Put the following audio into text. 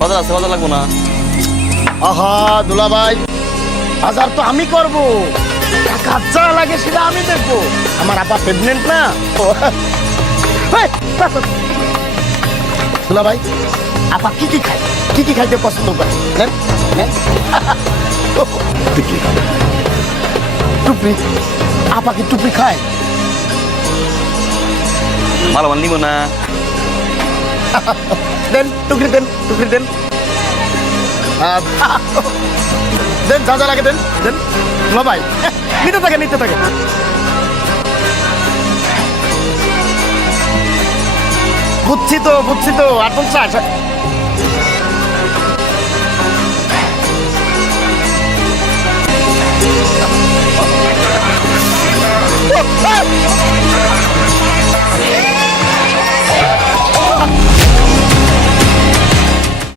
বাজার আছে, বাজার লাগবো না। আহা দুলা ভাই, বাজার তো আমি করব, টাকা যা লাগে সেটা আমি দেখবো। আমার আপা প্রেগনেন্ট না। দুলা ভাই, আপা কি কি খায়, কি কি খাইতে পছন্দ করে? নেন নেন। টুপি টুপি, আপা কি টুপি খায়? ভালো মাল নিবো না। দেন টুকরি, দেন টুকরি, দেন দেন, যা যা লাগে দেন দেন। দুলা ভাই নিতে থাকে, নিতে থাকে। বুঝছি তো, বুঝছি তো। আর 50